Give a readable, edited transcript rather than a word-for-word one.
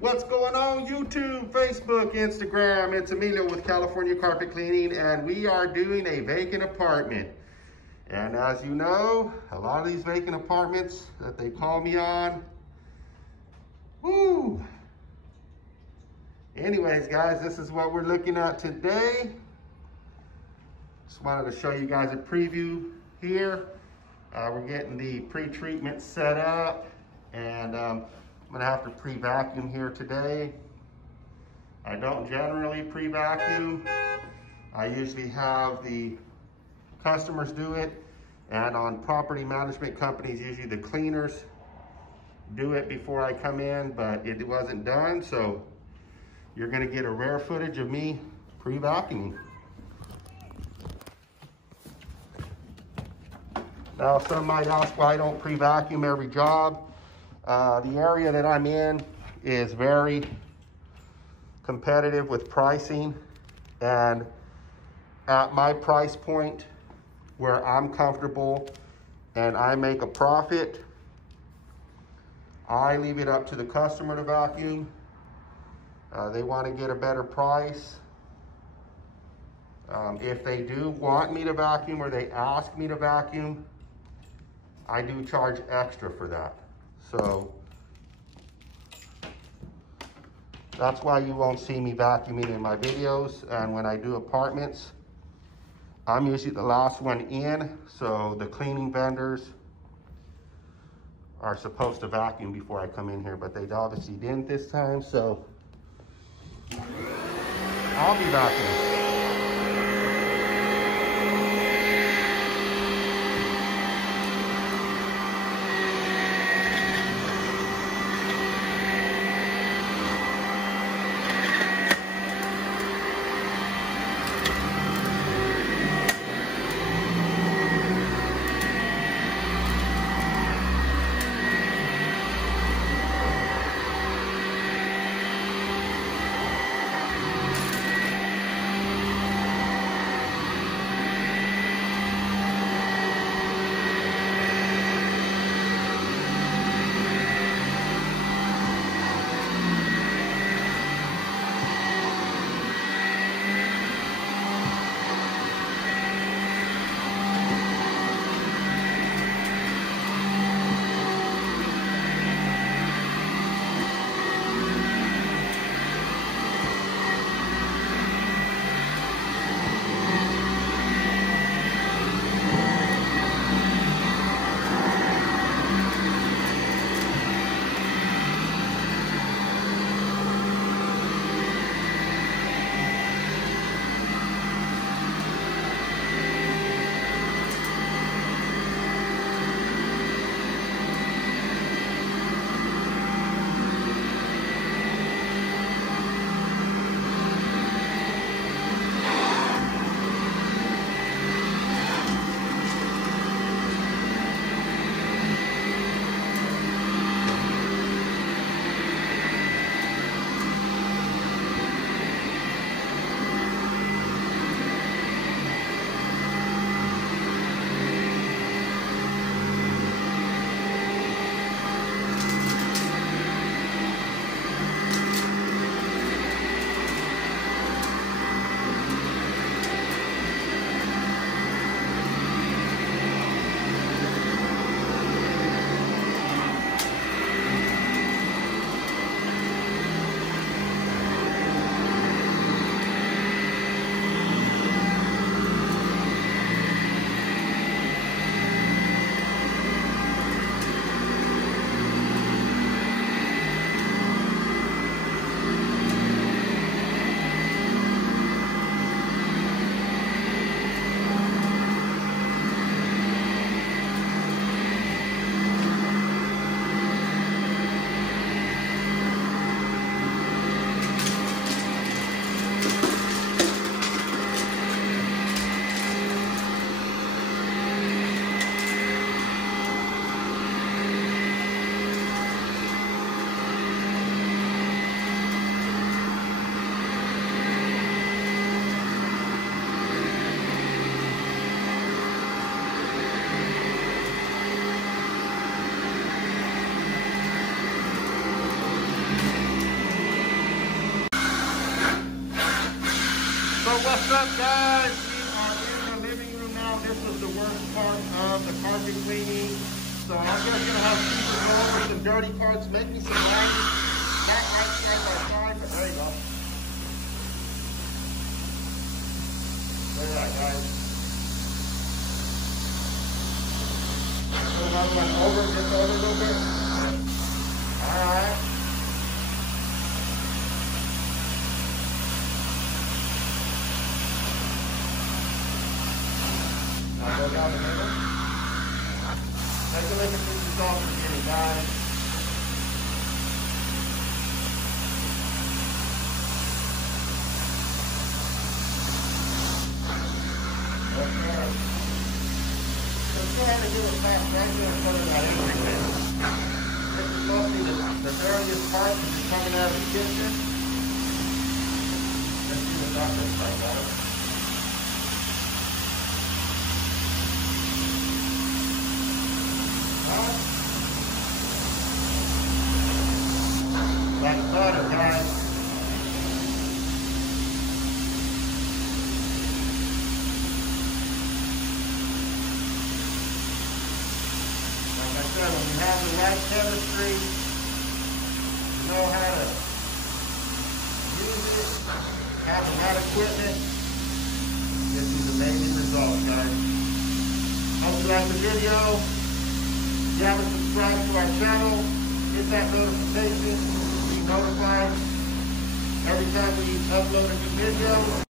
What's going on YouTube, Facebook, Instagram? It's Emilio with California Carpet Cleaning, and we are doing a vacant apartment. And as you know, a lot of these vacant apartments that they call me on, woo. Anyways, guys, this is what we're looking at today. Just wanted to show you guys a preview here. We're getting the pre-treatment set up, and I'm gonna have to pre-vacuum here today. I don't generally pre-vacuum. I usually have the customers do it, and on property management companies, usually the cleaners do it before I come in, but it wasn't done, so you're gonna get a rare footage of me pre-vacuuming. Now, some might ask why I don't pre-vacuum every job. The area that I'm in is very competitive with pricing, and at my price point where I'm comfortable and I make a profit, I leave it up to the customer to vacuum. They want to get a better price. If they do want me to vacuum or they ask me to vacuum, I do charge extra for that. So that's why you won't see me vacuuming in my videos. And when I do apartments, I'm usually the last one in. So the cleaning vendors are supposed to vacuum before I come in here, but they obviously didn't this time. So I'll be vacuuming. up, guys? We are in the living room now. This was the worst part of the carpet cleaning. So I'm just gonna have people go over some dirty parts, make me some lighting. Not right side by side, but there you go. Look at that, guys. Put another one over, just over a little bit. All right. Now go down the middle. Take a look at this result again, guys. Okay. Let's go ahead and do a fast right here in front of that everything. This is mostly the dirtiest part when you're coming out of the kitchen. Let's see what that looks like, guys. Like butter, guys. Like I said, when you have the right chemistry, you know how to use it, have the right equipment, this is amazing results, guys. Hope you like the video. If you haven't subscribed to our channel, hit that notification, be notified every time we upload a new video.